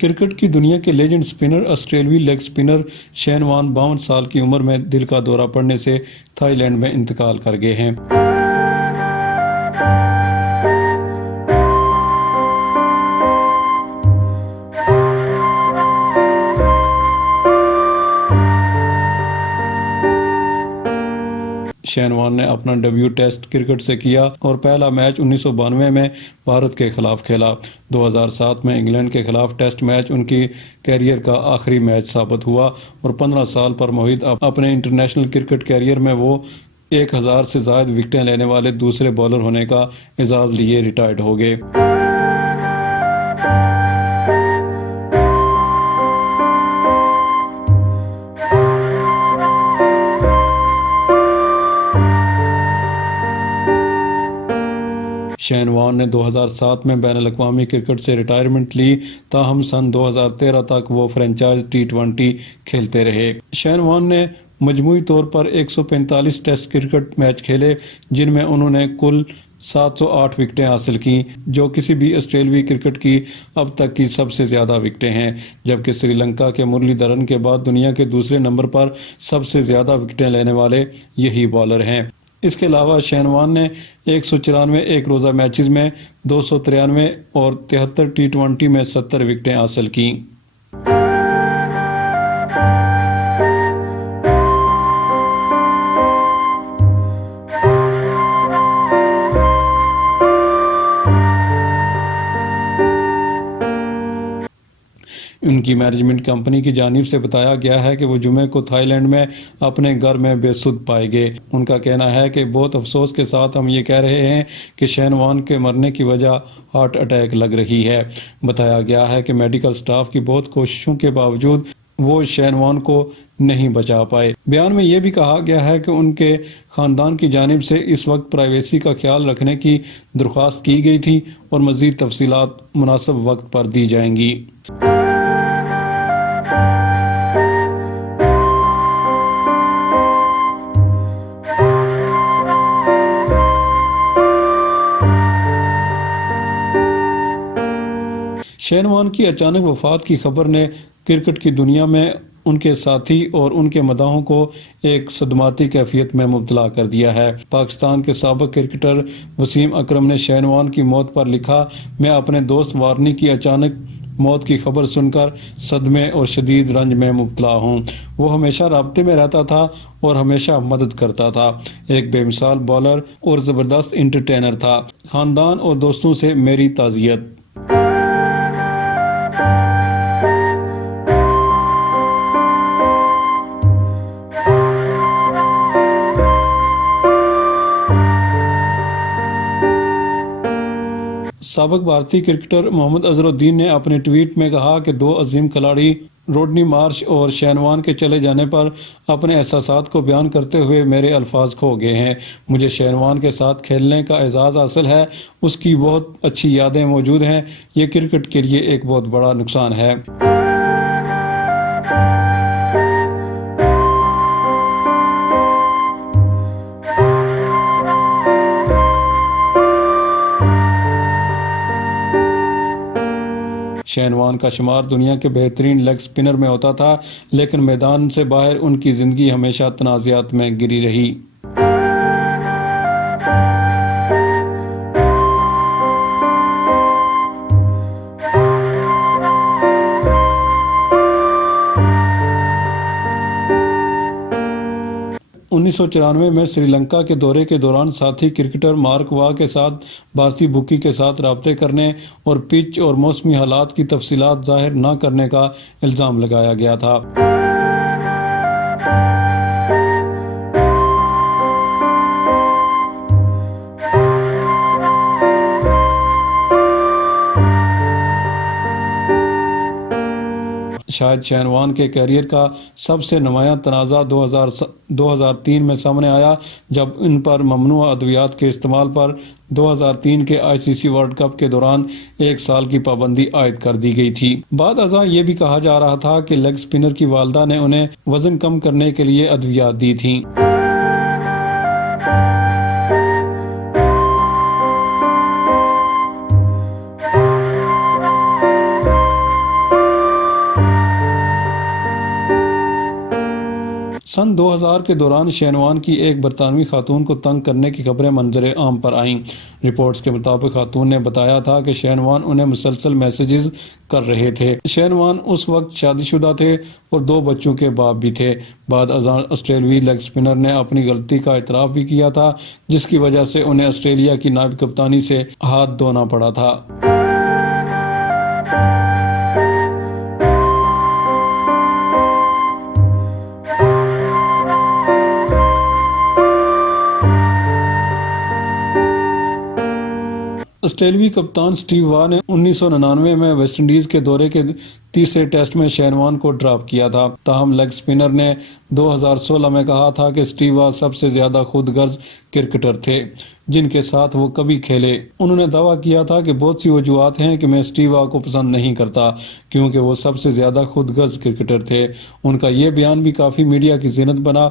Cricket کی دنیا کے لیجنڈ سپنر آسٹریلوی لیگ سپنر شین وارن 52 سال کی عمر میں دل کا دورہ پڑنے سے تھائی لینڈ میں انتقال کر گئے ہیں۔ شین وارن نے اپنا ڈیبیو ٹیسٹ کرکٹ سے کیا اور پہلا میچ 1992 میں بھارت کے خلاف کھیلا۔ 2007 میں انگلینڈ کے خلاف ٹیسٹ میچ ان کی کیریئر کا آخری میچ ثابت ہوا اور 15 سال پر محیط اپنے انٹرنیشنل کرکٹ کیریئر میں وہ 1000 سے زائد وکٹیں لینے والے دوسرے بالر ہونے کا اعزاز لیے ریٹائرڈ ہو گئے۔ شین وارن نے 2007 میں بین الاقوامی کرکٹ سے ریٹائرمنٹ لی، تاہم سن 2013 تک وہ فرنچائز T20 کھیلتے رہے۔ شین وارن نے مجموعی طور پر 145 ٹیسٹ کرکٹ میچ کھیلے، جن میں انہوں نے کل 708 وکٹیں حاصل کیں، جو کسی بھی آسٹریلوی کرکٹ کی اب تک کی سب سے زیادہ وکٹیں ہیں، جبکہ سری لنکا کے مرلی دھرن کے بعد دنیا کے دوسرے نمبر پر سب سے زیادہ وکٹیں لینے والے یہی بالر ہیں۔ اس کے علاوہ شین وارن نے 194 ایک روزہ میچز میں 293 اور 73 T20 میں 70 وکٹیں حاصل کیں۔ ان کی مینجمنٹ کمپنی کی جانب سے بتایا گیا ہے کہ وہ جمعے کو تھائی لینڈ میں اپنے گھر میں بے سدھ پائے گئے۔ ان کا کہنا ہے کہ بہت افسوس کے ساتھ ہم یہ کہہ رہے ہیں کہ شین وارن کے مرنے کی وجہ ہارٹ اٹیک لگ رہی ہے۔ بتایا گیا ہے کہ میڈیکل سٹاف کی بہت کوششوں کے باوجود وہ شین وارن کو نہیں بچا پائے۔ بیان میں یہ بھی کہا گیا ہے کہ ان کے خاندان کی جانب سے اس وقت پرائیویسی کا خیال رکھنے کی درخواست کی گئی تھی اور مزید تفصیلات مناسب وقت پر دی جائیں گی۔ شین وارن کی اچانک وفات کی خبر نے کرکٹ کی دنیا میں ان کے ساتھی اور ان کے مداحوں کو ایک صدماتی کیفیت میں مبتلا کر دیا ہے۔ پاکستان کے سابق کرکٹر وسیم اکرم نے شین وارن کی موت پر لکھا، میں اپنے دوست وارنی کی اچانک موت کی خبر سن کر صدمے اور شدید رنج میں مبتلا ہوں۔ وہ ہمیشہ رابطے میں رہتا تھا اور ہمیشہ مدد کرتا تھا، ایک بے مثال بالر اور زبردست انٹرٹینر تھا۔ خاندان اور دوستوں سے میری تعزیت۔ سابق بھارتی کرکٹر محمد اظہر الدین نے اپنے ٹویٹ میں کہا کہ دو عظیم کھلاڑی روڈنی مارش اور شین وارن کے چلے جانے پر اپنے احساسات کو بیان کرتے ہوئے میرے الفاظ کھو گئے ہیں۔ مجھے شین وارن کے ساتھ کھیلنے کا اعزاز حاصل ہے، اس کی بہت اچھی یادیں موجود ہیں، یہ کرکٹ کے لیے ایک بہت بڑا نقصان ہے۔ شین وارن کا شمار دنیا کے بہترین لیگ سپنر میں ہوتا تھا، لیکن میدان سے باہر ان کی زندگی ہمیشہ تنازعات میں گری رہی۔ انیس سو 94 میں سری لنکا کے دورے کے دوران ساتھی کرکٹر مارک واہ کے ساتھ بھارتی بکی کے ساتھ رابطے کرنے اور پچ اور موسمی حالات کی تفصیلات ظاہر نہ کرنے کا الزام لگایا گیا تھا۔ شاید شین وان کے کیریئر کا سب سے نمایاں تنازع 2003 میں سامنے آیا جب ان پر ممنوع ادویات کے استعمال پر 2003 کے ICC ورلڈ کپ کے دوران 1 سال کی پابندی عائد کر دی گئی تھی۔ بعد ازاں یہ بھی کہا جا رہا تھا کہ لیگ اسپنر کی والدہ نے انہیں وزن کم کرنے کے لیے ادویات دی تھیں۔ سن 2000 کے دوران شین وان کی ایک برطانوی خاتون کو تنگ کرنے کی خبریں منظر عام پر آئیں۔ رپورٹس کے مطابق خاتون نے بتایا تھا کہ شین وان انہیں مسلسل میسیجز کر رہے تھے۔ شین وان اس وقت شادی شدہ تھے اور 2 بچوں کے باپ بھی تھے۔ بعد ازاں آسٹریلوی لیگ اسپنر نے اپنی غلطی کا اعتراف بھی کیا تھا، جس کی وجہ سے انہیں آسٹریلیا کی نائب کپتانی سے ہاتھ دھونا پڑا تھا۔ آسٹریلوی کپتان سٹیو وا نے 1999 میں ویسٹ انڈیز کے دورے کے تیسرے ٹیسٹ میں شین وان کو ڈراپ کیا تھا۔ تاہم لیگ اسپنر نے 2016 میں کہا تھا کہ سٹیو وا سب سے زیادہ خود غرض کرکٹر تھے جن کے ساتھ وہ کبھی کھیلے۔ انہوں نے دعویٰ کیا تھا کہ بہت سی وجوہات ہیں کہ میں سٹیو وا کو پسند نہیں کرتا کیونکہ وہ سب سے زیادہ خود غرض کرکٹر تھے۔ ان کا یہ بیان بھی کافی میڈیا کی زینت بنا۔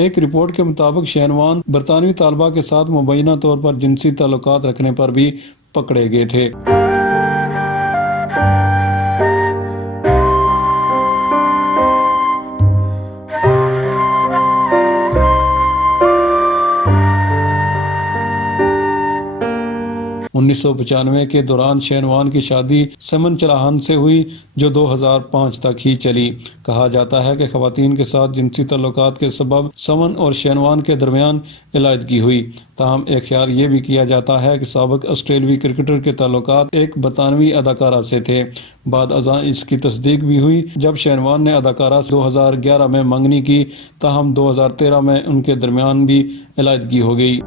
ایک رپورٹ کے مطابق شین وان برطانوی طالبہ کے ساتھ مبینہ طور پر جنسی تعلقات رکھنے پر بھی پکڑے گئے تھے۔ 1995 کے دوران شین وان کی شادی سمن چراہان سے ہوئی جو 2005 تک ہی چلی۔ کہا جاتا ہے کہ خواتین کے ساتھ جنسی تعلقات کے سبب سمن اور شین وان کے درمیان علیحدگی ہوئی۔ تاہم ایک خیال یہ بھی کیا جاتا ہے کہ سابق آسٹریلوی کرکٹر کے تعلقات ایک برطانوی اداکارہ سے تھے۔ بعد ازاں اس کی تصدیق بھی ہوئی جب شین وان نے اداکارہ سے 2011 میں منگنی کی، تاہم 2013 میں ان کے درمیان بھی علیحدگی ہو گئی۔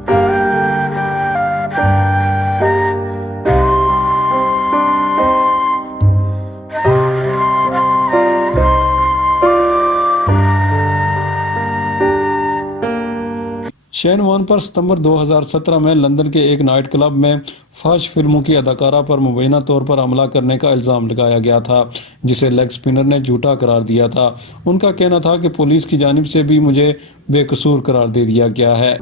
شین وان پر ستمبر 2017 میں لندن کے ایک نائٹ کلب میں فحش فلموں کی اداکارہ پر مبینہ طور پر حملہ کرنے کا الزام لگایا گیا تھا، جسے لیگ اسپنر نے جھوٹا قرار دیا تھا۔ ان کا کہنا تھا کہ پولیس کی جانب سے بھی مجھے بے قصور قرار دے دیا گیا ہے۔